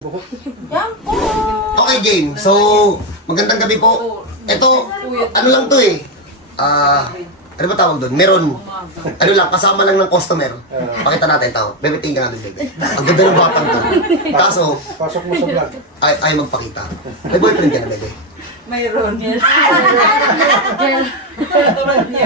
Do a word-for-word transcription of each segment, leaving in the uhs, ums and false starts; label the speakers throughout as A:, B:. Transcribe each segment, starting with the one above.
A: Yan po!
B: Okay, game. So, magandang gabi po. Ito, ano lang to eh. Ah, ano ba tawag doon? Meron, ano lang, kasama lang ng customer. Pakita natin tao. Bebe, tingin ka natin, bebe. Ang ganda ng batang to. Kaso,
C: Pasok mo sa vlog.
B: ay, ay magpakita. May boyfriend ka na, bebe.
A: Mayroon. Gel. Tulad niya.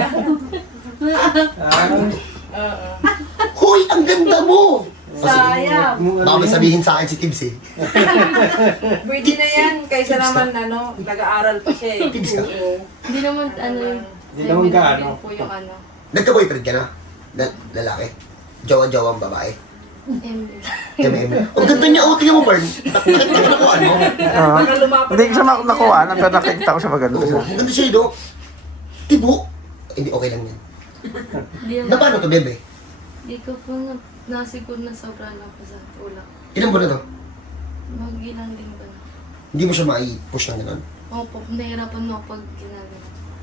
A: Oo.
B: Hoy, ang ganda mo!
A: Sayang.
B: Baka may sabihin sa akin si Tibbs eh.
A: Pwede na yan. Kaysa naman, ano, nag-aaral pa siya eh.
B: Tibbs ka?
A: Oo.
D: Hindi naman ano yun.
C: Hindi naman gaano.
D: po yung ano.
B: Nagka-boyfriend ka na? Lal- lalaki? Jowa-jowa ang babae? Kami, Emil. Ang ganda niya, oh, tingnan mo, Bern. Nakita ko na kung ano.
A: Baka lumapit
C: Hindi ko siya
A: na-
C: mak- nakuha. Nang nakikita ko siya maganda
B: Oo,
C: siya.
B: ang ganda siya, no? Tibo. Hindi, okay lang yan.
D: Hindi
B: Na
D: naman.
B: paano to, bebe?
D: Hindi ko po na, nasigod na sobra lang po sa ulak.
B: Ilan ba na to?
D: Magilang din ba na?
B: Hindi mo siya mai-push ng gano'n.
D: Opo, nahirapan mo ako pag ginagawa.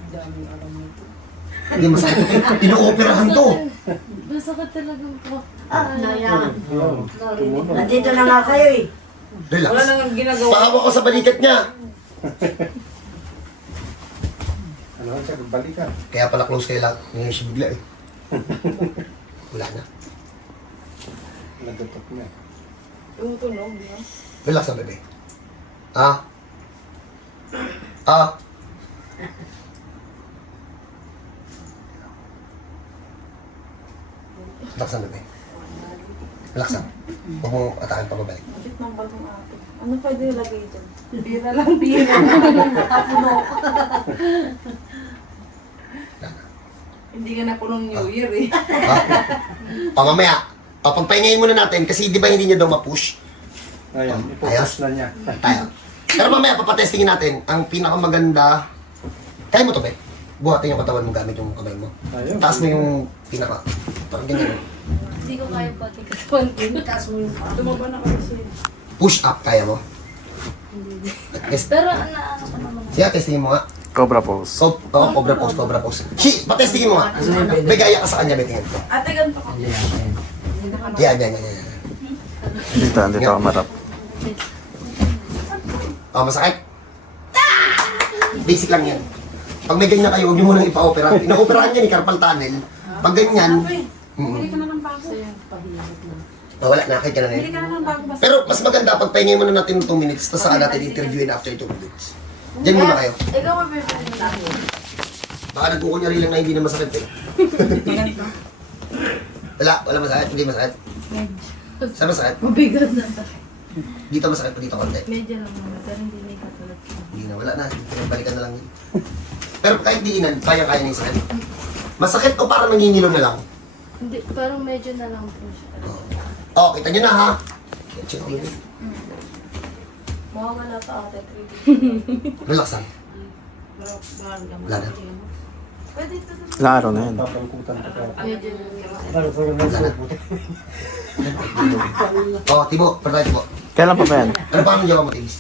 B: Hindi masakit. Ino-operahan to.
D: Masakit talaga po.
E: Ah, naya.
C: Tumunog.
E: Nandito na nga kayo eh.
B: Relax.
A: Wala nang ginagawa.
B: Pahawak ko sa balikat niya.
C: Ano siya, balikan.
B: Kaya pala close kayo lang. Ngayon siya bigla eh. Wala na.
C: Nagtutok niya.
A: Tumutunog, di ba?
B: Relax na, bebe. Ah? Ah? Relax na, bebe. Relax na. Huwag mong atakin pa babalik.
A: Bakit nang bagong ate? Ano pwede ilagay dyan? Bira lang, bira. Tapuno. Hindi ka na punong New Year eh.
B: Ha? O mamaya, o, pagpahingayin muna natin kasi di ba hindi niya daw ma-push?
C: Ayan,
B: Ayos.
C: ipokus na niya.
B: Tayo. Pero mamaya papatestingin natin ang pinakamaganda. Kaya mo to, be. Buhatin yung katawan mo gamit yung kamay mo.
C: Ayun.
B: Taas mo yung pinaka. Parang ganyan.
D: Hindi ko kaya pati katawan ko.
E: Taas mo yung paa.
A: Tumaba na kasi.
B: Push up, kaya mo. Test.
D: Pero ano, ano ko naman.
B: Siya, testingin mo nga.
C: Cobra pose.
B: Co oh, cobra pose, cobra pose. Si, patestingin mo nga. Bigaya ka sa kanya, betingin ko.
A: Ate, ganito ko.
B: Yan, yan, yan, yan. yan.
C: Dito, dito ako marap.
B: O, masakit? Basic lang yan. Pag may ganyan kayo, huwag niyo munang ipa-opera. Ina-operahan yan ni carpal tunnel. Pag ganyan, mm,
A: Hindi ka na ng bago.
B: oh, wala, nakakit ka na
A: Hindi
B: rin.
A: ka na ng bago. Basta.
B: Pero mas maganda, pag pahingay muna natin ng two minutes, tapos saka natin interviewin after two minutes. Diyan muna kayo.
D: Ikaw mabibili na.
B: Baka nagkukunyari lang na hindi na masakit eh. Wala, wala masakit, hindi masakit. Saan masakit?
D: Mabigat na.
B: Dito masakit pa dito konti.
D: Medyo lang naman, pero hindi na ikatulad ko.
B: Hindi na, wala na. Balikan na lang yun. Pero kahit diinan, kaya-kaya na yung sakit. Masakit o parang nangingilo na lang?
D: Hindi, parang medyo na lang po siya.
B: Oh, kita nyo na ha. Check ko yun.
D: Mawawala pa ate, three
B: Relax lang. Wala na.
D: Pwede ito na.
C: Ilang araw na yan. Papalikutan ko.
D: Medyo na lang.
B: Wala na. Oh, Tibo, pala Tibo.
C: Kailan pa ba yan?
B: Ano pa ang jawa mo, Tibs?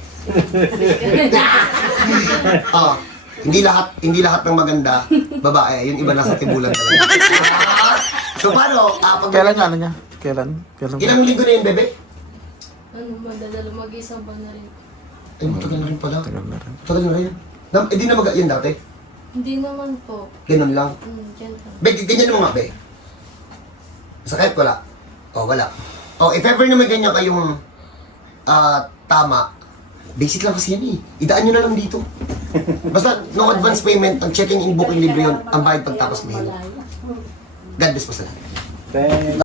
B: Oh, hindi lahat hindi lahat ng maganda babae, yung iba nasa tibulan talaga. So paano? Ah, pag
C: Kailan ano niya? Kailan? Kailan?
B: Ilang linggo na yun, bebe?
D: Ano, madadalo mag-isang ba na rin?
B: Ay, matagal na rin pala.
C: Tagal na rin.
B: Matagal na rin. Nam, eh, di na mag yan dati.
D: Hindi naman po.
B: Ganun lang.
D: Hmm, dyan lang.
B: Be, ganyan mo nga, be. Sakit, wala. Oh, wala. Oh, if ever na may ganyan kayong ah, tama, basic lang kasi yan eh. Idaan nyo na lang dito. Basta, no advance payment, ang checking in booking libre yun, ang bayad pagtapos mahilo. God bless po sa lahat.
C: Thank